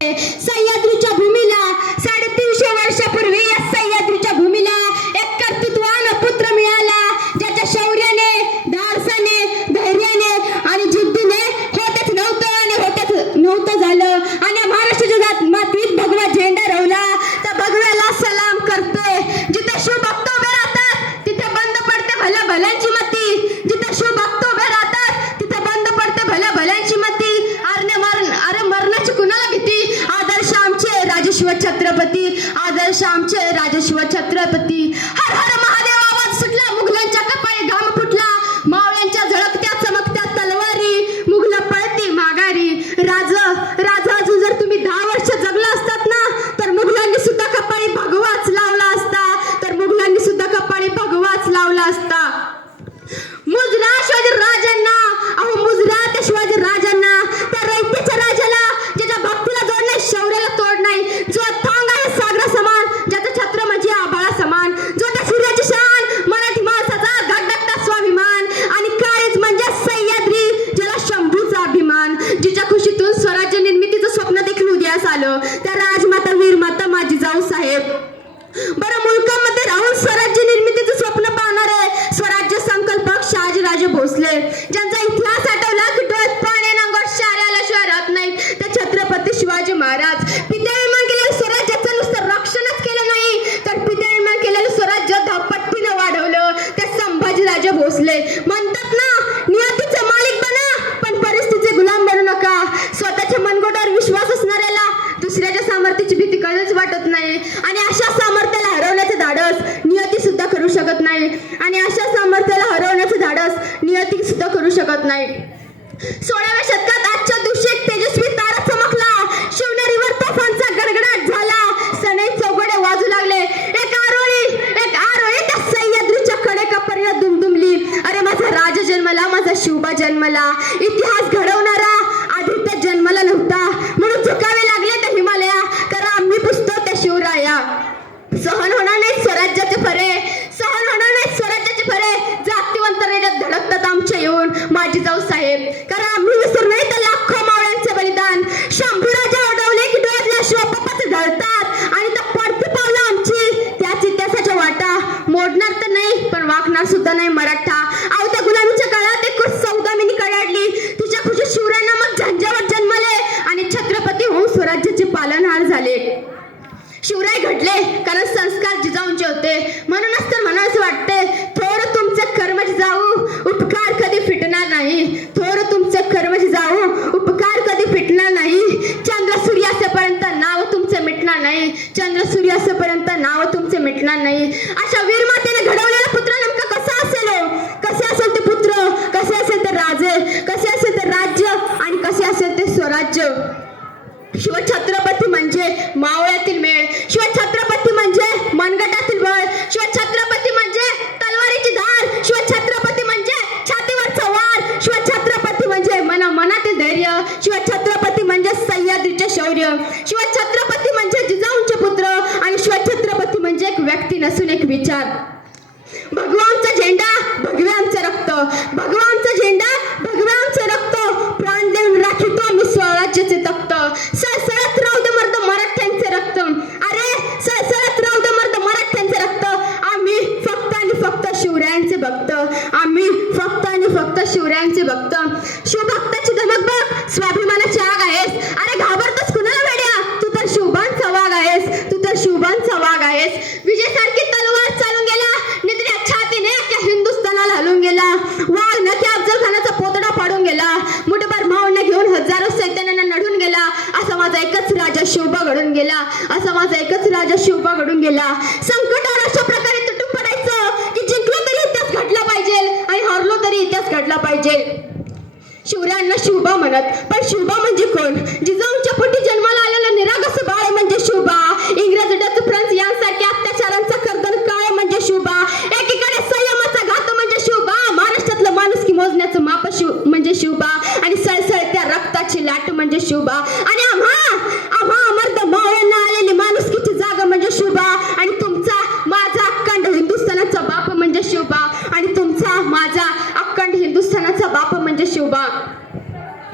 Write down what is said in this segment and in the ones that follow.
सह्याद्रीच्या भूमीला 350 वर्षापूर्वी या सह्याद्रीच्या भूमीला एक कर्तृत्वान पुत्र मिळाला, ज्याच्या शौर्याने, धाडसाने, धैर्याने आणि जिद्दीने होतच नव्हतं झालं आणि महाराष्ट्राच्या मातीत भगवा झेंडा रोवला. त्या भगव्याला सलाम करतोय. जिथे शिवभक्त उभे राहतात तिथे बंद पडते भल्यांची मती. जिथे शिवभक्त उभे राहतात तिथे बंद पडते भल्यांची मती. अरे मरणाची कुणाला भीती? आदर्श आमचे राजेश्वर छत्रपती, आदर्श आमचे राजेश्वर छत्रपती. हर हर महादेव आवाज सुटला, मुघलांच्या कपाळी घाम फुटला. मावळ्यांच्या झळकत्या चमकत्या तलवारी, मुघल पळती माघारी. राजा अजून जर तुम्ही 10 वर्ष जगला असतात ना, तर मुघलांनी सुद्धा कपाळी भगवाच लावला असता. मुजरा शिवाजी राजांना, अहो मुजरा त्या शिवाजी राजांना, त्या रयतेच्या राजाला ज्याच्या भक्तीला जोड नाही, शौर्याला तोड नाही, जो थांग आहे सागरा समान, ज्याचा छत्र म्हणजे आभाळा समान, जो त्या सूर्याची शान, मराठी माणसाचा धगधगता स्वाभिमान आणि काळीज म्हणजे सह्याद्री, ज्याला शंभूचा अभिमान, जिच्या खुशीतून स्वराज्य निर्मितीचं स्वप्न देखील उदयास आलं, त्या राजमाता वीरमाता माझी जाऊ साहेब. बरं, मुलकामध्ये राहून स्वराज्य निर्मितीचं स्वप्न पाहणारे स्वराज्य संकल्पक शहाजीराजे भोसले, ज्यांचा इतिहास आठवला की डोळ्यात पाणी अंगावर शारे आल्याशिवाय राहत नाहीत, ते छत्रपती शिवाजी महाराज. पित्या निर्माण केलेलं स्वराज्याचं नुसतं रक्षणच केलं नाही, तर पित्या निर्माण केलेलं स्वराज्य धापट्टीनं वाढवलं, ते संभाजीराजे भोसले. म्हणतात ना, नियतीचे मालिक बना पण परिस्थितीचे गुलाम बनू नका. स्वतःच्या मनगटावर विश्वास असणाऱ्याला दुसऱ्याच्या सामर्थ्याची भीती कधीच वाटत नाही आणि अशा सामर्थ्याला हरवण्याचे धाडस नियती सुद्धा करू शकत नाही. 16व्या शतकात आजच्या दिवशी एक तेजस्वी तारा चमकला. शिवनेरीवर तोफांचा गडगडाट झाला. सनई चौघडे वाजू लागले. एक आरोळी त्या सह्याद्रीच्या कडेकपर्यंत दुमदुमली. अरे माझा राजा जन्मला, माझा शिवबा जन्मला. इतिहास घडवणारा आदित्य जन्मला नव्हता, म्हणून झुकावे लागले त्या हिमालया, कारण आम्ही पुजतो त्या शिवराया. सहन होणार नाही स्वराज्याचे फरे, सहन होणार नाही स्वराज्याचे फरे, जातीवंत रेड्यात धडकतात आमच्या येऊन माझी जाऊ साहेब, कारण आम्ही विसरू नाही त्या लाखो मावळ्यांचे बलिदान. शंभूराजा ओढवले की डोळ्यातल्या शिवबापाचे ढळतात आणि त्या पडती पावलं आमची त्याच इतिहासाच्या वाटा. मोडणार तर नाही पण वाकणार सुद्धा नाही मराठा. अहो त्या गुलामीच्या काळात एक सौदामिनी कडाडली, तिच्या खुशीत शिवराय नामक झंझावात जन्मले आणि छत्रपती होऊन स्वराज्याचे पालनहार झाले. शिवराय घडले कारण संस्कार जिजाऊंचे होते. म्हणूनच तर मला असं वाटते, थोर तुमचे कर्म जिजाऊ, उपकार कधी फिटणार नाही. थोर तुमचे कर्म जिजाऊ, उपकार कधी फिटणार नाही. चंद्र सूर्यासेपर्यंत नाव तुमचे मिटणार नाही. चंद्र सूर्यासेपर्यंत नाव तुमचे मिटणार नाही. अशा वीरमातेने घडवलेला पुत्र नेमका कसा असेल? कसे असेल ते पुत्र, कसे असेल ते राजे, कसे असेल ते राज्य आणि कसे असेल ते स्वराज्य. शिवछत्रपती म्हणजे मावळ्यातील मेळ, शिवछत्रपती म्हणजे मनगटातील बळ, शिवछत्रपती म्हणजे तलवारीची धार, शिवछत्रपती म्हणजे छातीवरचा वार, शिवछत्रपती म्हणजे मनातील धैर्य, शिवछत्रपती म्हणजे सह्याद्रीचे शौर्य, शिवछत्रपती म्हणजे जिजाऊंचे पुत्र आणि शिवछत्रपती म्हणजे एक व्यक्ती नसून एक विचार. भगवानचा झेंडा भगवे आमचे रक्त, भगवानचा झेंडा भगवे आमचे रक्त, प्राण देऊन राखीतो आम्ही स्वराज्याचे तख्त. सळसळत राहू दे मर्द मराठ्यांचे रक्त, अरे सळसळत राहू दे मर्द मराठ्यांचे रक्त. आम्ही फक्त आणि फक्त शिवरायांचे भक्त, आम्ही फक्त आणि फक्त शिवरायांचे भक्त. शिवभक्ताची धमक बघ, स्वाभिमानाची आग आहेस. अरे घाबरतोस कुणाला वेड्या, तू तर शिवबांचा वाघ आहेस, तू तर शिवबांचा वाघ आहेस. विजयसारखी तलवार चालून गेला, निद्र्या छातीने अख्ख्या हिंदुस्थानाला हलून गेला. वाघ नक्की अफजल खानाचा पोतडा पाडून गेला. मुठभर मावळ्यांना घेऊन हजारो सैन्याने नढून गेला. असा माझा एकच राजा शिवबा घडून गेला, असा माझा एकच राजा शिवबा घडून गेला. संकटावर अशा प्रकारे तुटून पडायचं की जिंकलो तरी इतिहास घडला पाहिजे आणि हरलो तरी इतिहास घडला पाहिजे. शिवरायांना शिवबा म्हणत, पण शिवबा म्हणजे कोण? जिजाऊंच्या पोटी जन्माला आलेलं निरागस बाळ म्हणजे शिवबा. इंग्रज डच फ्रान्स यांसारख्या अत्याचारांचा कर्दन काळ म्हणजे शिवबा. एकीकडे संयमाचा घात म्हणजे शिवबा, महाराष्ट्रातलं माणुसकी मोजण्याचं माप म्हणजे शिवबा आणि सळसळत्या रक्ताची लाट म्हणजे शिवबा आणि आम्हा अमर्द मावळ्यांना आलेली माणुसकीची जागा म्हणजे शिवबा आणि तुमचा माझा अखंड हिंदुस्थानाचा बाप म्हणजे शिवबा आणि तुमचा माझा अखंड हिंदुस्थानाचा बाप म्हणजे शिवबा.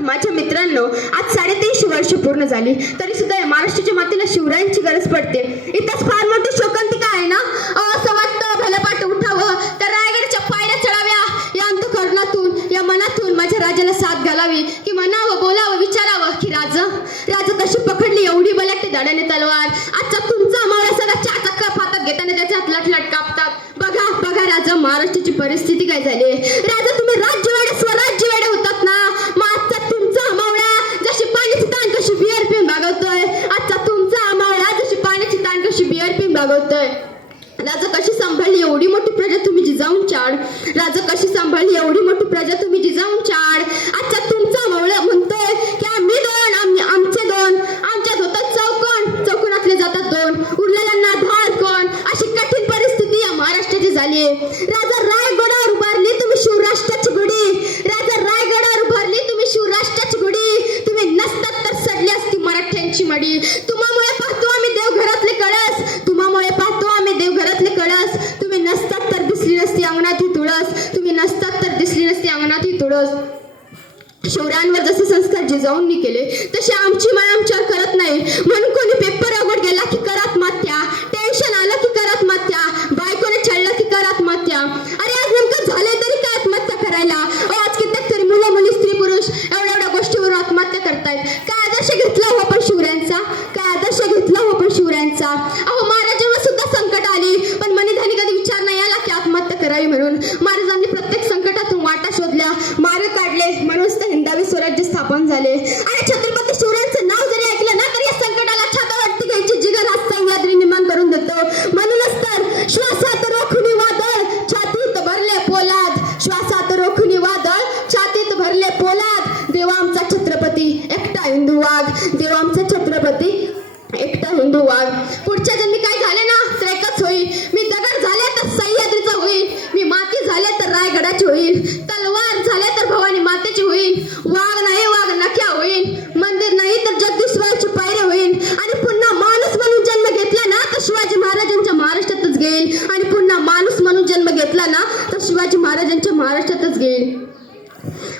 माझ्या मित्रांनो, आज 350 झाली तरी सुद्धा या महाराष्ट्राच्या मातेला शिवरायांची गरज पडते. इथंच फार मोठी शोकांतिका आहे ना. असं वाटतं भलेपाठ उठावं तर रायगडच्या पायऱ्या चढाव्या, या अंतःकरणातून या मनातून माझ्या राजाला साथ घालावी, की म्हणावं बोलावं विचारावं की राज कशी पकडली एवढी बलाढ्य दाड्याने तलवार. आजचा तुमचा मावळा सगळा चाचक्का हातात घेताना त्याच्या हात लटलट कापतात. बघा बघा राजा, महाराष्ट्राची परिस्थिती काय झाली. राजा तुम्ही राज्य वेडे स्वराज्य वेडे होतात ना. मग आजचा तुमचा मावळा जशी पाण्याची ताण कशी बिअर पिऊन भागवतोय, आजचा तुमचा मावळा जशी पाण्याची ताण कशी बिअर पिऊन भागवतोय. राजा कशी सांभाळली एवढी मोठी प्रजा तुम्ही जिजाऊन चाड. राजा कशी सांभाळली एवढी मोठी प्रजा तुम्ही जिजाऊन चाड. आजचा तुमचा मावळा म्हणतोय की आम्ही दोन, आमचे दोन, आमच्यात होतात चौकोन, चौकोनातले जातात दोन, उरलेल्यांना धाड कोण. अशी कठीण परिस्थिती या महाराष्ट्राची झाली. राजा रायगडावर उभारली तुम्ही शिवराष्ट्राची गुढी. राजा रायगडावर उभारली तुम्ही शिवराष्ट्राची गुढी. तुम्ही नसतात तर सडली असती मराठ्यांची मडी. तुम्हामुळे पाहतो आम्ही देवघरातले कळस, तुम्हामुळे पाहतो आम्ही देवघरातले कळस. तुम्ही नसतात तर दिसली नसती अंगणात ही तुळस, तुम्ही नसतात तर दिसली नसती अंगणात ही तुळस. शिवरायांवर जसे संस्कार जिजाऊंनी केले तसे आमची माय आमच्यावर करत नाही. म्हणून कोणी पेपर अवघड गेला की करात मात्या, टेन्शन आलं की करात मात्या, बायकोने छळलं की करात मात्या. अरे आज नेमकं झालंय तरी काय आत्महत्या करायला. आज कित्येक तरी मुलं मुली स्त्री पुरुष एवढ्या गोष्टीवर आत्महत्या करतायत. काय आदर्श घेतला हो आपण शिवरायांचा, काय आदर्श घेतला हो आपण शिवरायांचा. अहो महाराजांना सुद्धा संकट आली पण मनीधानी कधी विचार नाही आला की आत्महत्या करावी म्हणून. महाराजांनी प्रत्येक संकटातून वाटा शोधल्या, मार्ग काढले, म्हणूनच तर हिंदवी स्वराज्य स्थापन झाले. आणि छत्रपती शिवरायांचं नाव जरी ऐकलं ना तरी या संकटाला छातावरती घ्यायची जिगर हा सह्याद्री निर्माण करून देतो. म्हणूनच तर श्वासात रोखुनी वादळ छातीत भरले पोलाद, श्वासात रोखुनी वादळ छातीत भरले पोलाद. देवा आमचा छत्रपती एकटा हिंदू वाघ, देवा आमचा छत्रपती एकटा हिंदू वाघ. पुढच्या जन्मी काय झाले ना तर एकच होईल. मी दगड झाले तर सह्याद्रीचा होईल, मी माती झाले तर रायगडाची होईल, तलवार झाले तर भवानी मातेची होईल, वाघ नाही वाघ नख्या होईल, मंदिर नाही तर जगदीश्वराची पायऱ्या होईल. आणि पुन्हा माणूस म्हणून जन्म घेतला ना तर शिवाजी महाराजांच्या महाराष्ट्रातच घेईल. आणि पुन्हा माणूस म्हणून जन्म घेतला ना तर शिवाजी महाराजांच्या महाराष्ट्रातच घेईल.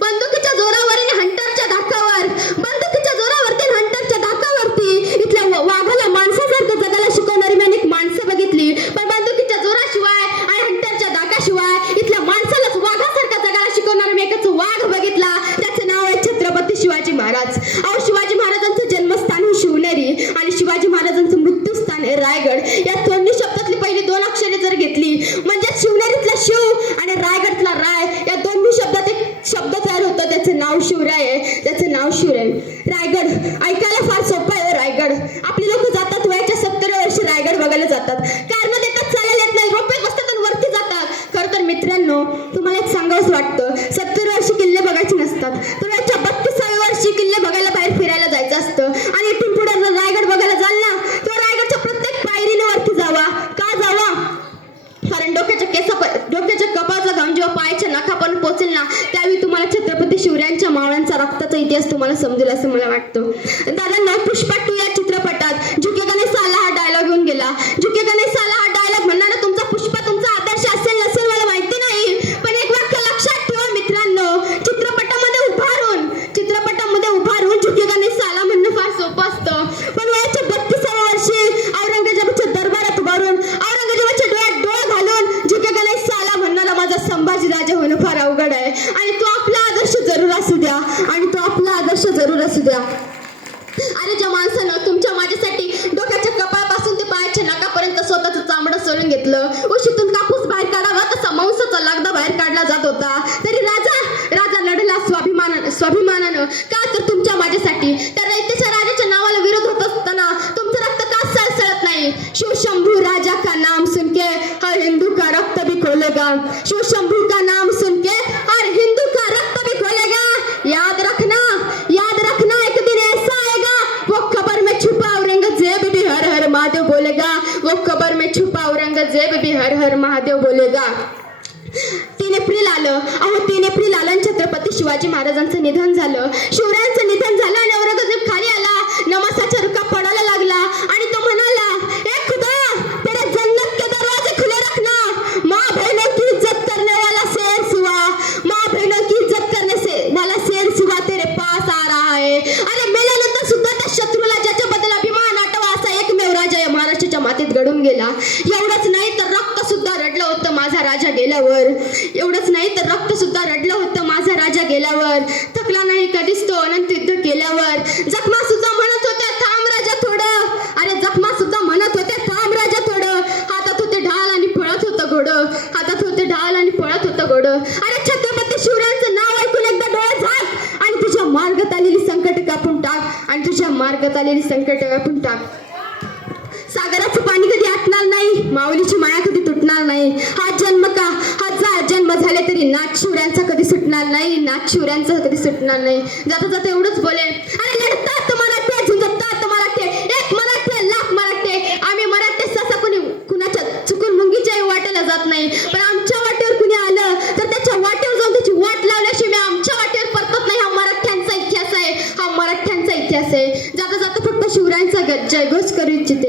बंदुकीच्या जोरावर आणि हंटरच्या धाकावर, बंदुकीच्या जोरावरती हंटरच्या धाकावरती इथल्या वाघाला माणसासारखं जगायला शिकवणारी मी अनेक माणसं बघितली. पण बंदुकीच्या जोराशिवाय आणि हंटरच्या धाकाशिवाय इथल्या माणसालाच वाघासारखं जगायला शिकवणारा मी एकच वाघ बघितला. त्याचं नाव आहे छत्रपती शिवाजी महाराज. अहो शिवाजी महाराजांचं जन्मस्थान हे शिवनेरी आणि शिवाजी महाराजांचं मृत्यूस्थान आहे रायगड. या दोन्ही शब्दातली पहिली दोन अक्षरे जर घेतली म्हणजे शिवनेरीतला शिव आणि रायगडला राय, या दोन्ही शब्दात एक शब्द तयार होतं, त्याचं नाव शिवराय आहे, त्याचं नाव शिवराय. रायगड ऐकायला फार सोपं आहे. रायगड आपली लोक जातात वयाच्या 70 वर्षी रायगड बघायला जातात, कारण देतात चालायला येत नाही, रोपे बसतात आणि वरती जातात. खरं तर मित्रांनो तुम्हाला एक सांगावंच वाटतं, 70 वर्षी किल्ले बघायचे नसतात तर वयाच्या 32व्या वर्षी किल्ले बघायला बाहेर फिरायला जायचं असतं. आणि इथून पुढे जर रायगड बघायला जाल ना तर रायगडच्या प्रत्येक पायरीने वरती जावा. का जावा? कारण डोक्याच्या कपाळाचा घाम जेव्हा पायाच्या नाकापर्यंत पोहोचेल ना त्यावेळी तुम्हाला छत्रपती शिवरायांच्या मावळ्यांचा रक्ताचा इतिहास तुम्हाला समजेल असं मला वाटतं. दादांना पुष्पा 2 या चित्रपटात झुकेगा नहीं साला हा डायलॉग येऊन गेला. झुकेगा नहीं साला हा डायलॉग म्हणणारा तुमचा पुष्पा तुमचा आदर्श असेल नसेल मला माहिती नाही, पण एक वाक्य लक्षात ठेवा मित्रांनो, चित्रपटामध्ये उभारून झुकेगा नहीं साला म्हणणं फार सोपं असतं, पण वयाच्या 32व्या वर्षी औरंगजेबाच्या दरबारात उभारून औरंगजेबाच्या डोळ्यात डोळे घालून झुकेगा नहीं साला म्हणणारा माझा संभाजी राजा होणं फार अवघड आहे. आणि तो आपला आदर्श जरूर असू द्या, आणि तो आपला आदर्श जरूर असू द्या. अरे ज्या माणसानं तुमच्या माझ्यासाठी डोक्याच्या कपाळापासून ते पायाच्या नाकापर्यंत स्वतःचं चामडं सोलून घेतलं, उशीतून कापूस बाहेर काढावा तसा मांसाचा लगदा बाहेर काढला जात होता, तरी राजा लढला स्वाभिमानानं. का तर तुमच्या माझ्यासाठी. त्या दैत्याच्या राजाच्या नावाला विरोध होत असताना तुमचं रक्त का सळसळत नाही? शिवशंभू राजा का नाम सुनके हर हिंदू का रक्त भी खोलेगा, शिवशंभू का नाम सुनके हर हिंदू का रक्त भी खोलेगा. याद रखना एक दिन ऐसा आएगा वो खबर में छुपा औरंगजेब भी हर हर महादेव बोलेगा, वो खबर में छुपा औरंगजेब भी हर हर महादेव बोलेगा. 3 एप्रिल आलं. अहो 3 एप्रिल आलं छत्रपती शिवाजी महाराजांचं निधन झालं, शिवरायांचं निधन झालं आणि औरंगजेब खाली आला, नमासाच्या रुका पडायला लागला आणि तो म्हणाला, ए खुदा तेरे जन्नत के दरवाजे खुले रखना, माँ बहनों की इज्जत करने वाला शेर सिवा, माँ बहनों की इज्जत करने से वाला शेर सिवा तेरे पास आ रहा है. अरे मेल्यानंतर सुद्धा त्या शत्रूला एवढंच नाही तर रक्त सुद्धा रडलं होतं माझा राजा गेल्यावर. एवढंच नाही तर रक्त सुद्धा रडलं होतं माझा राजा गेल्यावर. थकला नाही कधीच तो अनंत युद्ध केल्यावर. जखमा सुद्धा म्हणत होत्या थांब राजा थोडं. अरे जखमा सुद्धा म्हणत होत्या थांब राजा थोडं. हातात होते ढाल आणि पळत होतं घोडं. हातात होते ढाल आणि पळत होतं घोडं. अरे छत्रपती शिवरायांचं नाव ऐकून एकदा डोळे झाक आणि तुझ्या मार्गात आलेली संकट कापून टाक. आणि तुझ्या मार्गात आलेली संकट कापून टाक. सागराचं पाणी कधी आटणार नाही, माऊलीची माया कधी तुटणार नाही. हा जन्म का हजार जन्म झाले तरी नाथ शिवरायांचा कधी सुटणार नाही. नाथ शिवरायांचा कधी सुटणार नाही. जाता जाता एवढंच बोले, अरे लढतात मराठे, झुंजतात मराठे, एक मराठे लाख मराठे. आम्ही मराठे सहसा कोणी कुणाच्या चुकून मुंगीच्या वाटेला जात नाही. पण आमच्या वाटेवर कुणी आलं तर त्याच्या वाटेवर जाऊन त्याची वाट लावल्याशिवाय आमच्या वाटेवर परतत नाही. हा मराठ्यांचा इतिहास आहे. हा मराठ्यांचा इतिहास आहे. जाता जाता फक्त शिवरायांचा जयघोष करू इच्छिते.